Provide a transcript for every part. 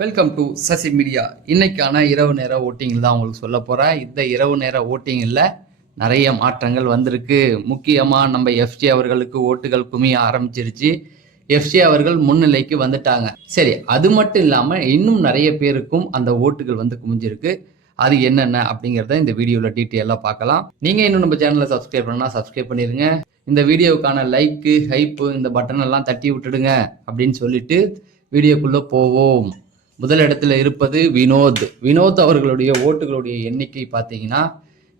Welcome to Sasi media. இன்னைக்கான இரவு நேர ஓட்டிங்கில் தான் உங்களுக்கு சொல்ல போகிறேன். இந்த இரவு நேர ஓட்டிங்கில் நிறைய மாற்றங்கள் வந்திருக்கு. முக்கியமாக நம்ம எஃப்ஜே அவர்களுக்கு ஓட்டுகள் குமிய ஆரம்பிச்சிருச்சு. எஃப்ஜே அவர்கள் முன்னிலைக்கு வந்துட்டாங்க. சரி, அது மட்டும் இல்லாமல் இன்னும் நிறைய பேருக்கும் அந்த ஓட்டுகள் வந்து குமிஞ்சிருக்கு. அது என்னென்ன அப்படிங்கிறத இந்த வீடியோவில் டீட்டெயிலாக பார்க்கலாம். நீங்கள் இன்னும் நம்ம சேனலை சப்ஸ்கிரைப் பண்ணால் சப்ஸ்கிரைப் பண்ணிடுங்க. இந்த வீடியோவுக்கான லைக்கு ஹைப்பு இந்த பட்டன் எல்லாம் தட்டி விட்டுடுங்க அப்படின்னு சொல்லிட்டு வீடியோக்குள்ளே போவோம். முதல் இடத்துல இருப்பது வினோத் அவர்களுடைய ஓட்டுகளுடைய எண்ணிக்கை பார்த்தீங்கன்னா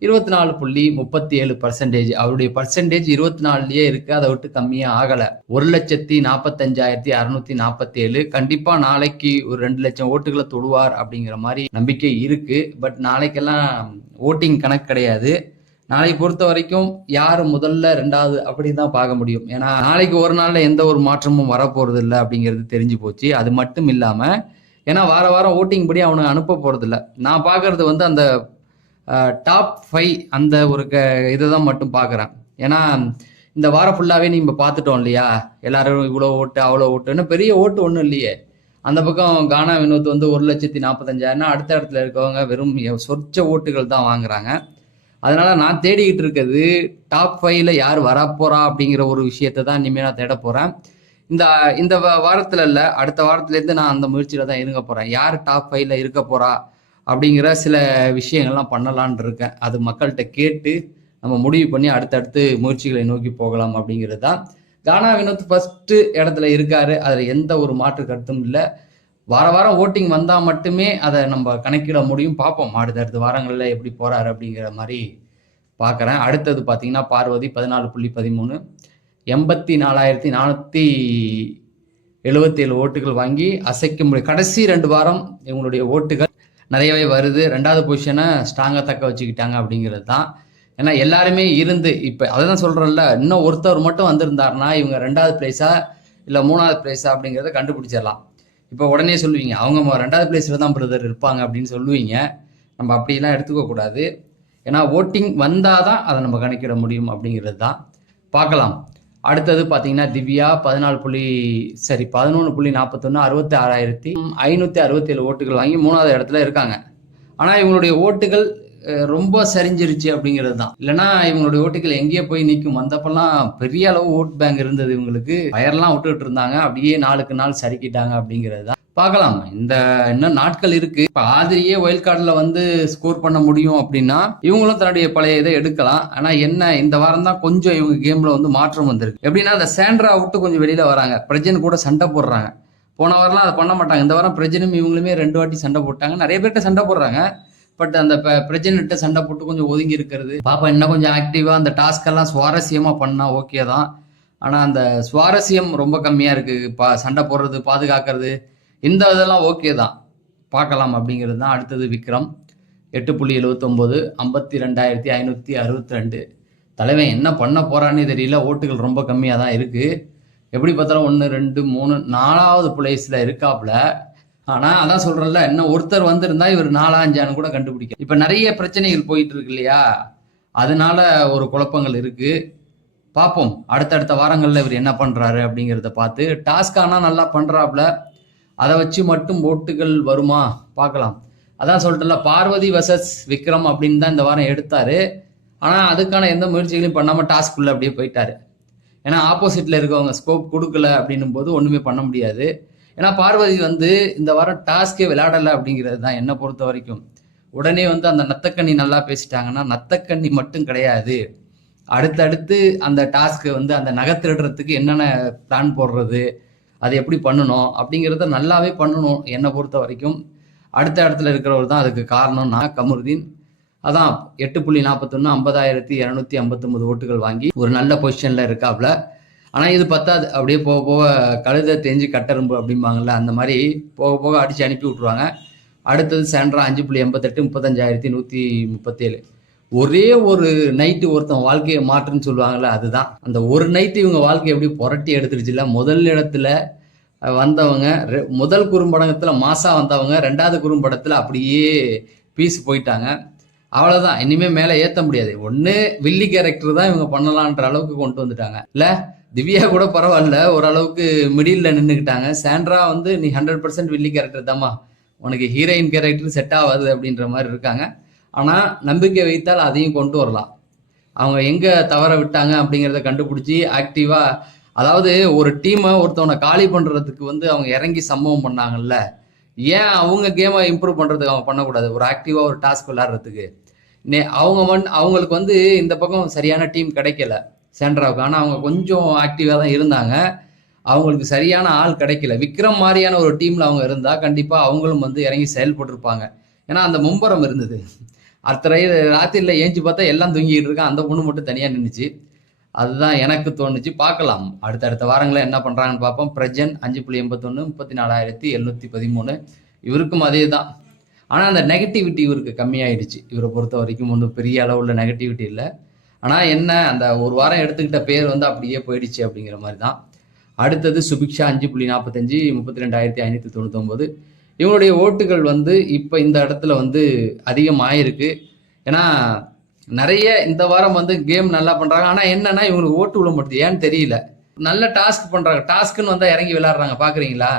24.37%. அவருடைய பர்சன்டேஜ் 24லயே இருக்கு, அதை விட்டு கம்மியாக ஆகலை. 1,45,647. கண்டிப்பா நாளைக்கு ஒரு 2 லட்சம் ஓட்டுகளை தொடுவார் அப்படிங்கிற மாதிரி நம்பிக்கை இருக்கு. பட் நாளைக்கெல்லாம் ஓட்டிங் கணக்கு கிடையாது. நாளைக்கு பொறுத்த வரைக்கும் யார் முதல்ல ரெண்டாவது அப்படின்னு தான் பார்க்க முடியும். ஏன்னா நாளைக்கு ஒரு நாள்ல எந்த ஒரு மாற்றமும் வரப்போறது இல்லை அப்படிங்கிறது தெரிஞ்சு போச்சு. அது மட்டும் இல்லாம ஏன்னா வார வாரம் ஓட்டிங் படி அவனுக்கு அனுப்ப போறதில்ல. நான் பார்க்கறது வந்து அந்த டாப் 5 அந்த ஒரு இதை தான் மட்டும் பார்க்குறேன். ஏன்னா இந்த வாரம் ஃபுல்லாகவே நம்ம பார்த்துட்டோம் இல்லையா, எல்லாரும் இவ்வளோ ஓட்டு அவ்வளோ ஓட்டுன்னு பெரிய ஓட்டு ஒன்றும் இல்லையே. அந்த பக்கம் கானா வினோத் வந்து 1,45,000, அடுத்த இடத்துல இருக்கவங்க வெறும் சொற்ச ஓட்டுகள் தான் வாங்குறாங்க. அதனால நான் தேடிக்கிட்டு இருக்கிறது டாப் 5ல யார் வரப்போறா அப்படிங்கிற ஒரு விஷயத்தை தான் இனிமேல் நான் தேட போகிறேன். இந்த வாரத்தில் இல்லை, அடுத்த வாரத்துலேருந்து நான் அந்த முயற்சியில் தான் இருக்க போகிறேன். யார் டாப் 5ல இருக்க போகிறா அப்படிங்கிற சில விஷயங்கள்லாம் பண்ணலான் இருக்கேன். அது மக்கள்கிட்ட கேட்டு நம்ம முடிவு பண்ணி அடுத்தடுத்து முயற்சிகளை நோக்கி போகலாம் அப்படிங்கிறது தான். கானா வினோத் ஃபர்ஸ்ட் இடத்துல இருக்காரு, அதில் எந்த ஒரு மாற்று கருத்தும் இல்லை. வார வாரம் ஓட்டிங் வந்தால் மட்டுமே அதை நம்ம கணக்கிட முடியும். பார்ப்போம் அடுத்தடுத்த வாரங்களில் எப்படி போகிறாரு அப்படிங்கிற மாதிரி பார்க்குறேன். அடுத்தது பார்த்தீங்கன்னா பார்வதி 14.13, 84,477 ஓட்டுகள் வாங்கி அசைக்க முடியும். கடைசி 2 வாரம் இவங்களுடைய ஓட்டுகள் நிறையவே வருது. 2வது பொசிஷனை ஸ்ட்ராங்காக தக்க வச்சுக்கிட்டாங்க அப்படிங்கிறது தான். ஏன்னா எல்லாருமே இருந்து இப்போ அதை தான் சொல்கிறேன்ல, இன்னும் ஒருத்தர் மட்டும் வந்திருந்தாருன்னா இவங்க 2வது பிளேஸா இல்லை 3வது பிளேஸா அப்படிங்கிறத கண்டுபிடிச்சிடலாம். இப்போ உடனே சொல்லுவீங்க அவங்க 2வது பிளேஸில் தான் பிரதர் இருப்பாங்க அப்படின்னு சொல்லுவீங்க. நம்ம அப்படிலாம் எடுத்துக்கக்கூடாது. ஏன்னா ஓட்டிங் வந்தால் தான் அதை நம்ம கணக்கிட முடியும் அப்படிங்கிறது தான். பார்க்கலாம். அடுத்தது பார்த்தீங்கன்னா திவ்யா 11.41, 66,567 ஓட்டுகள் வாங்கி 3வது இடத்துல இருக்காங்க. ஆனால் இவங்களுடைய ஓட்டுகள் ரொம்ப சரிஞ்சிருச்சு அப்படிங்கிறது தான். இல்லைன்னா இவங்களுடைய ஓட்டுகள் எங்கேயே போய் நிற்கும். வந்தப்பெல்லாம் பெரிய அளவு ஓட் பேங்க் இருந்தது இவங்களுக்கு. பயர்லாம் விட்டுட்டு இருந்தாங்க, அப்படியே நாளுக்கு நாள் சரிக்கிட்டாங்க அப்படிங்கிறது தான். பார்க்கலாம், இந்த இன்னும் நாட்கள் இருக்கு. இப்போ ஆதிரியே ஒயில்ட் கார்டில் வந்து ஸ்கோர் பண்ண முடியும் அப்படின்னா இவங்களும் தன்னுடைய பழைய இதை எடுக்கலாம். ஆனால் என்ன, இந்த வாரம் தான் கொஞ்சம் இவங்க கேம்ல வந்து மாற்றம் வந்திருக்கு. எப்படின்னா அந்த சாண்ட்ரா விட்டு கொஞ்சம் வெளியில வராங்க, பிரஜன் கூட சண்டை போடுறாங்க. போன வாரம்லாம் அதை பண்ண மாட்டாங்க. இந்த வாரம் பிரஜனும் இவங்களுமே 2 வாட்டி சண்டை போட்டாங்க. நிறைய பேர்கிட்ட சண்டை போடுறாங்க. பட் அந்த பிரஜன்கிட்ட சண்டை போட்டு கொஞ்சம் ஒதுங்கி இருக்கிறது. பாப்பா இன்னும் கொஞ்சம் ஆக்டிவா அந்த டாஸ்க் எல்லாம் சுவாரஸ்யமா பண்ணா ஓகே தான். ஆனால் அந்த சுவாரஸ்யம் ரொம்ப கம்மியா இருக்கு. சண்டை போடுறது, பாதுகாக்கிறது, இந்த இதெல்லாம் ஓகே தான், பார்க்கலாம் அப்படிங்கிறது தான். அடுத்தது விக்ரம் 8.79, 52,562. தலைவன் என்ன பண்ண போறான்னு தெரியல. ஓட்டுகள் ரொம்ப கம்மியாக தான் இருக்கு. எப்படி பார்த்தாலும் 1, 2, 3, 4வது பிளேஸ்ல இருக்காப்புல. ஆனா அதான் சொல்றேன்ல, இன்னும் ஒருத்தர் வந்திருந்தா இவர் 4, 5 கூட கண்டுபிடிக்க. இப்ப நிறைய பிரச்சனைகள் போயிட்டு இருக்கு இல்லையா, அதனால ஒரு குழப்பங்கள் இருக்கு. பார்ப்போம் அடுத்தடுத்த வாரங்கள்ல இவர் என்ன பண்றாரு அப்படிங்கிறத பார்த்து. டாஸ்க் ஆனா நல்லா பண்றாப்புல, அதை வச்சு மட்டும் ஓட்டுகள் வருமா பார்க்கலாம். அதான் சொல்லிட்டுல, பார்வதி வர்சஸ் விக்ரம் அப்படின்னு தான் இந்த வாரம் எடுத்தாரு. ஆனா அதுக்கான எந்த முயற்சிகளையும் பண்ணாம டாஸ்க்குள்ள அப்படியே போயிட்டாரு. ஏன்னா ஆப்போசிட்ல இருக்கவங்க ஸ்கோப் கொடுக்கல அப்படின்னும் போது ஒண்ணுமே பண்ண முடியாது. ஏன்னா பார்வதி வந்து இந்த வாரம் டாஸ்கே விளையாடலை அப்படிங்கிறது தான் என்னை பொறுத்த வரைக்கும். உடனே வந்து அந்த நத்தக்கண்ணி நல்லா பேசிட்டாங்கன்னா நத்தக்கண்ணி மட்டும் கிடையாது, அடுத்தடுத்து அந்த டாஸ்க்கு வந்து அந்த நகர்த்திடுறதுக்கு என்னென்ன பிளான் போடுறது, அது எப்படி பண்ணணும் அப்படிங்கிறத நல்லாவே பண்ணணும் என்னை பொறுத்த வரைக்கும். அடுத்த இடத்துல இருக்கிறவர் தான் அதுக்கு காரணம். நான் கமருதீன் அதான் 8.41, 50,259 ஓட்டுகள் வாங்கி ஒரு நல்ல பொசிஷன்ல இருக்காப்புல. ஆனால் இது பத்தாது. அப்படியே போக போக கழுதை தேஞ்சு கட்டரும்பு அப்படிம்பாங்கள்ல, அந்த மாதிரி போக போக அடித்து அனுப்பி விட்ருவாங்க. அடுத்தது சாண்ட்ரா 5.88, 35,137. ஒரே ஒரு நைட்டு ஒருத்தன் வாழ்க்கையை மாற்றுன்னு சொல்லுவாங்கள்ல, அதுதான். அந்த ஒரு நைட்டு இவங்க வாழ்க்கையை எப்படி புரட்டி எடுத்துருச்சுல. முதல் இடத்துல வந்தவங்க முதல் குறும்படத்துல மாசா வந்தவங்க 2வது குறும்படத்துல அப்படியே பீஸ் போயிட்டாங்க. அவ்வளவுதான், இனிமே மேல ஏத்த முடியாது. ஒண்ணு வில்லி கேரக்டர் தான் இவங்க பண்ணலான்ற அளவுக்கு கொண்டு வந்துட்டாங்க இல்ல. திவ்யா கூட பரவாயில்ல, ஓரளவுக்கு மிடில்ல நின்றுக்கிட்டாங்க. சாண்ட்ரா வந்து நீ 100% வில்லி கேரக்டர் தாம்மா, உனக்கு ஹீரோயின் கேரக்டர் செட் ஆகாது அப்படின்ற மாதிரி இருக்காங்க. ஆனால் நம்பிக்கை வைத்தால் அதையும் கொண்டு வரலாம். அவங்க எங்கே தவற விட்டாங்க அப்படிங்கிறத கண்டுபிடிச்சி ஆக்டிவாக, அதாவது ஒரு டீமை ஒருத்தவனை காலி பண்ணுறதுக்கு வந்து அவங்க இறங்கி சம்பவம் பண்ணாங்கல்ல, ஏன் அவங்க கேமை இம்ப்ரூவ் பண்ணுறதுக்கு அவங்க பண்ணக்கூடாது? ஒரு ஆக்டிவாக ஒரு டாஸ்க் விளையாடுறதுக்கு அவங்களுக்கு வந்து இந்த பக்கம் சரியான டீம் கிடைக்கல சாண்ட்ராவுக்கு. ஆனால் அவங்க கொஞ்சம் ஆக்டிவாக தான் இருந்தாங்க. அவங்களுக்கு சரியான ஆள் கிடைக்கல. விக்ரம் மாதிரியான ஒரு டீமில் அவங்க இருந்தால் கண்டிப்பாக அவங்களும் வந்து இறங்கி செயல்பட்டுருப்பாங்க. ஏன்னா அந்த மும்பரம் இருந்தது. அடுத்த ராத்திரியில் ஏஞ்சி பார்த்தா எல்லாம் தூங்கிட்டு இருக்கான், அந்த பொண்ணு மட்டும் தனியாக நின்றுச்சு. அதுதான் எனக்கு தோணுச்சு. பார்க்கலாம் அடுத்தடுத்த வாரங்களில் என்ன பண்ணுறாங்கன்னு பார்ப்போம். பிரஜன் 5.81, 34,713. இவருக்கும் அதே தான். ஆனால் அந்த நெகட்டிவிட்டி இவருக்கு கம்மியாயிடுச்சு. இவரை பொறுத்த வரைக்கும் ஒன்றும் பெரிய அளவில் நெகட்டிவிட்டி இல்லை. ஆனால் என்ன, அந்த ஒரு வாரம் எடுத்துக்கிட்ட பேர் வந்து அப்படியே போயிடுச்சு அப்படிங்கிற மாதிரி தான். அடுத்தது சுபிக்ஷா 5.45, 32,599. இவங்களுடைய ஓட்டுகள் வந்து இப்போ இந்த இடத்துல வந்து அதிகமாயிருக்கு. ஏன்னா நிறைய இந்த வாரம் வந்து கேம் நல்லா பண்ணுறாங்க. ஆனால் என்னன்னா இவங்களுக்கு ஓட்டு விட மாட்டேது, ஏன்னு தெரியல. நல்ல டாஸ்க் பண்ணுறாங்க, டாஸ்க்குன்னு வந்தால் இறங்கி விளையாடுறாங்க. பார்க்குறீங்களா?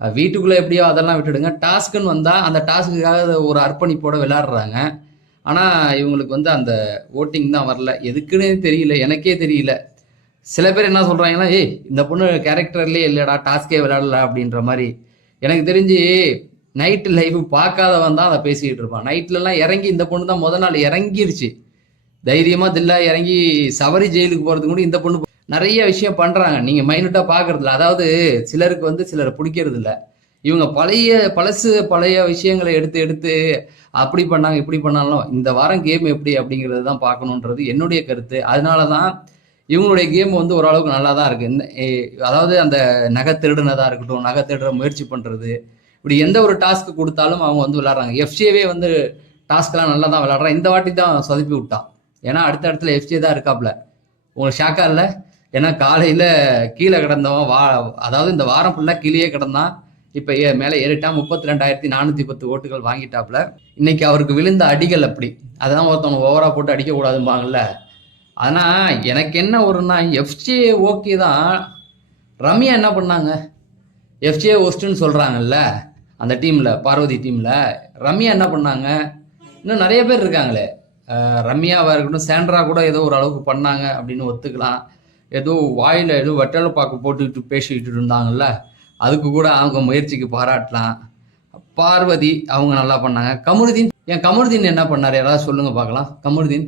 வீட்டுக்குள்ளே எப்படியோ அதெல்லாம் விட்டுடுங்க, டாஸ்க்குன்னு வந்தால் அந்த டாஸ்க்குக்காக ஒரு அர்ப்பணிப்போட விளையாடுறாங்க. ஆனால் இவங்களுக்கு வந்து அந்த ஓட்டிங் தான் வரல. எதுக்குன்னு தெரியல, எனக்கே தெரியல. சில பேர் என்ன சொல்கிறாங்கன்னா, ஏய் இந்த பொண்ணு கேரக்டர்லேயே இல்லைடா, டாஸ்கே விளையாடல அப்படின்ற மாதிரி. எனக்கு தெரிஞ்சு நைட்டு லைவ் பார்க்காதவன் தான் அதை பேசிக்கிட்டு இருப்பான். நைட்லலாம் இறங்கி இந்த பொண்ணு தான் முதல் நாள் இறங்கிருச்சு தைரியமாக. தில்லா இறங்கி சபரி ஜெயிலுக்கு போகிறதுக்கு கூட இந்த பொண்ணு நிறைய விஷயம் பண்ணுறாங்க. நீங்கள் மைனூட்டாக பார்க்குறதில்ல. அதாவது சிலருக்கு வந்து சிலரை பிடிக்கிறது இல்லை. இவங்க பழைய விஷயங்களை எடுத்து எடுத்து அப்படி பண்ணாங்க இப்படி பண்ணாலும் இந்த வாரம் கேம் எப்படி அப்படிங்கிறது தான் பார்க்கணுன்றது என்னுடைய கருத்து. அதனால தான் இவங்களுடைய கேம் வந்து ஓரளவுக்கு நல்லா தான் இருக்குது. அதாவது அந்த நகை திருடுனதாக இருக்கட்டும், நகை திருடுற முயற்சி பண்ணுறது, இப்படி எந்த ஒரு டாஸ்க்கு கொடுத்தாலும் அவங்க வந்து விளையாடுறாங்க. எஃப்சிஏவே வந்து டாஸ்க்கெலாம் நல்லா தான் விளையாடுறான். இந்த வாட்டி தான் சொதப்பி விட்டான். ஏன்னா அடுத்த இடத்துல எஃப்சிஏ தான் இருக்காப்புல. உங்களுக்கு ஷாக்கா இல்லை? ஏன்னா காலையில் கீழே கிடந்தவன் அதாவது இந்த வாரம் ஃபுல்லாக கீழே கிடந்தான். இப்போ மேலே ஏறிட்டான். 32,410 ஓட்டுகள் வாங்கிட்டாப்புல. இன்னைக்கு அவருக்கு விழுந்த அடிகள் அப்படி. அதான் ஒருத்தவங்க ஓவரா போட்டு அடிக்கக்கூடாதும்பாங்கல்ல. ஆனால் எனக்கு என்ன ஒருனா, எஃப்சிஏ ஓகே தான். ரம்யா என்ன பண்ணாங்க? எஃப்சிஏ ஒஸ்ட்டுன்னு சொல்கிறாங்கல்ல அந்த டீமில், பார்வதி டீமில். ரம்யா என்ன பண்ணாங்க? இன்னும் நிறைய பேர் இருக்காங்களே. ரம்யாவாக இருக்கட்டும், சாண்ட்ரா கூட ஏதோ ஒரு அளவுக்கு பண்ணாங்க அப்படின்னு ஒத்துக்கலாம். ஏதோ வாயில் ஏதோ வெட்டலை பாக்கு போட்டுக்கிட்டு பேசிக்கிட்டு இருந்தாங்கல்ல, அதுக்கு கூட அவங்க முயற்சிக்கு பாராட்டலாம். பார்வதி அவங்க நல்லா பண்ணாங்க. கமருதீன், கமருதீன் என்ன பண்ணார்? யாராவது சொல்லுங்க பார்க்கலாம். கமருதீன்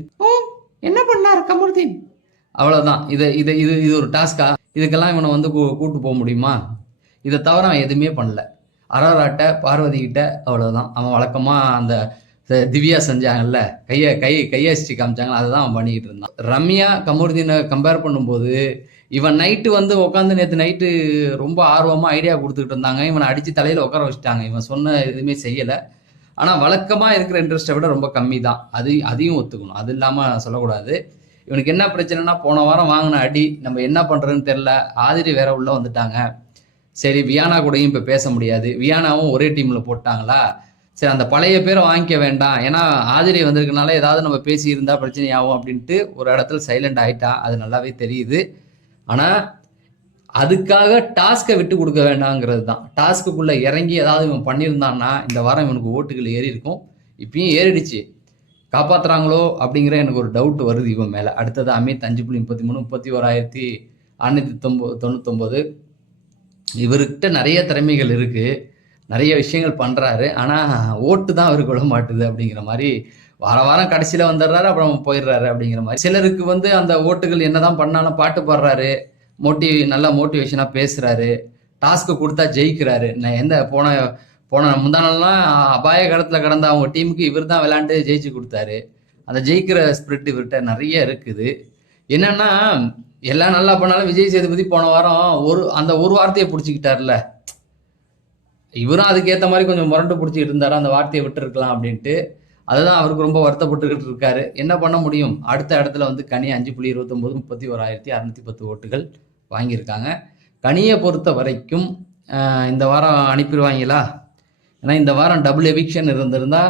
என்ன பண்ணார்? கமருதீன் அவ்வளோதான். இது ஒரு டாஸ்கா? இதுக்கெல்லாம் இவனை வந்து கூட்டு போக முடியுமா? இதை தவிர அவன் எதுவுமே பண்ணல. அரோராட்ட பார்வதி கிட்ட அவ்வளோதான். அவன் வழக்கமாக அந்த திவ்யா செஞ்சாங்கல்ல, கையசிச்சு காமிச்சாங்களா, அதை தான் அவன் பண்ணிக்கிட்டு இருந்தான். ரம்யா கமருதீனை கம்பேர் பண்ணும்போது இவன் நைட்டு வந்து உட்காந்து நேற்று நைட்டு ரொம்ப ஆர்வமாக ஐடியா கொடுத்துக்கிட்டு இருந்தாங்க. இவனை அடித்து தலையில் உட்கார வச்சுட்டாங்க. இவன் சொன்ன எதுவுமே செய்யலை. ஆனால் வழக்கமாக இருக்கிற இன்ட்ரெஸ்ட்டை விட ரொம்ப கம்மி தான். அதையும் ஒத்துக்கணும். அது இல்லாமல் சொல்லக்கூடாது. இவனுக்கு என்ன பிரச்சனைனா, போன வாரம் வாங்கின அடி நம்ம என்ன பண்ணுறதுன்னு தெரில. ஆதிரி வேற உள்ளே வந்துட்டாங்க. சரி, வியானா கூடயும் இப்போ பேச முடியாது. வியானாவும் ஒரே டீமில் போட்டாங்களா, சரி அந்த பழைய பேரை வாங்கிக்க வேண்டாம். ஏன்னா ஆதிரி வந்திருக்கனால ஏதாவது நம்ம பேசி இருந்தால் பிரச்சனையாகும் அப்படின்ட்டு ஒரு இடத்துல சைலண்ட் ஆகிட்டான். அது நல்லாவே தெரியுது. ஆனால் அதுக்காக டாஸ்க்கை விட்டு கொடுக்க வேண்டாங்கிறது தான். டாஸ்க்குள்ளே இறங்கி ஏதாவது இவன் பண்ணியிருந்தான்னா இந்த வாரம் இவனுக்கு ஓட்டுகள் ஏறி இருக்கும். இப்பயும் ஏறிடுச்சு. காப்பாற்றுறாங்களோ அப்படிங்கிற எனக்கு ஒரு டவுட் வருது இவன் மேலே. அடுத்தது அமித் 5.33, 31,699. இவர்கிட்ட நிறைய திறமைகள் இருக்குது, நிறைய விஷயங்கள் பண்ணுறாரு. ஆனால் ஓட்டு தான் அவருக்கு விட மாட்டுது அப்படிங்கிற மாதிரி. வாரம் கடைசியில் வந்துடுறாரு, அப்புறம் போயிடுறாரு அப்படிங்கிற மாதிரி. சிலருக்கு வந்து அந்த ஓட்டுகள் என்னதான் பண்ணாலும் பாட்டு பாடுறாரு, நல்லா மோட்டிவேஷனாக பேசுகிறாரு, டாஸ்க்கு கொடுத்தா ஜெயிக்கிறாரு. நான் போன முந்தானெல்லாம் அபாய காலத்தில் கடந்த அவங்க டீமுக்கு இவர் தான் விளையாண்டு ஜெயிச்சு கொடுத்தாரு. அந்த ஜெயிக்கிற ஸ்பிரிட் இவர்கிட்ட நிறைய இருக்குது. என்னன்னா எல்லாம் நல்லா பண்ணாலும் விஜய் சேதுபதி போன வாரம் அந்த ஒரு வார்த்தையை பிடிச்சிக்கிட்டார்ல, இவரும் அதுக்கேற்ற மாதிரி கொஞ்சம் முரண்டு பிடிச்சிக்கிட்டு இருந்தாரு. அந்த வார்த்தையை விட்டுருக்கலாம் அப்படின்ட்டு. அதுதான் அவருக்கு ரொம்ப வருத்தப்பட்டுக்கிட்டு இருக்காரு. என்ன பண்ண முடியும்? அடுத்த இடத்துல வந்து கனி 5.29, 31,610 ஓட்டுகள் வாங்கியிருக்காங்க. கனியை பொறுத்த வரைக்கும் இந்த வாரம் அனுப்பிடுவாங்களா? ஏன்னா இந்த வாரம் டபுள் எவிக்ஷன் இருந்திருந்தா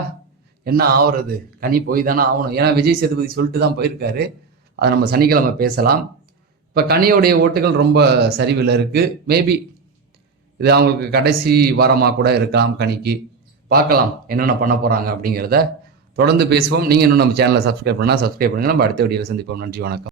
என்ன ஆகுறது? கனி போய் தானே ஆகணும். ஏன்னா விஜய் சேதுபதி சொல்லிட்டு தான் போயிருக்காரு. அதை நம்ம சனிக்கிழமை பேசலாம். இப்போ கனியோடைய ஓட்டுகள் ரொம்ப சரிவில் இருக்குது. மேபி இது அவங்களுக்கு கடைசி வாரமாக கூட இருக்கலாம். கனிக்கு பார்க்கலாம் என்னென்ன பண்ண போகிறாங்க அப்படிங்கிறத தொடர்ந்து பேசுவோம். நீங்கள் இன்னும் நம்ம சேனலை சப்ஸ்கிரைப் பண்ணால் சப்ஸ்கிரைப் பண்ணுங்கள். நம்ம அடுத்த வீடியோவில் சந்திப்போம். நன்றி, வணக்கம்.